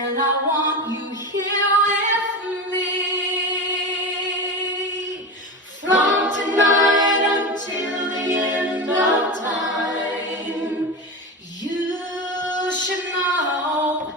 and I want you here with me. From tonight until the end of time, you should know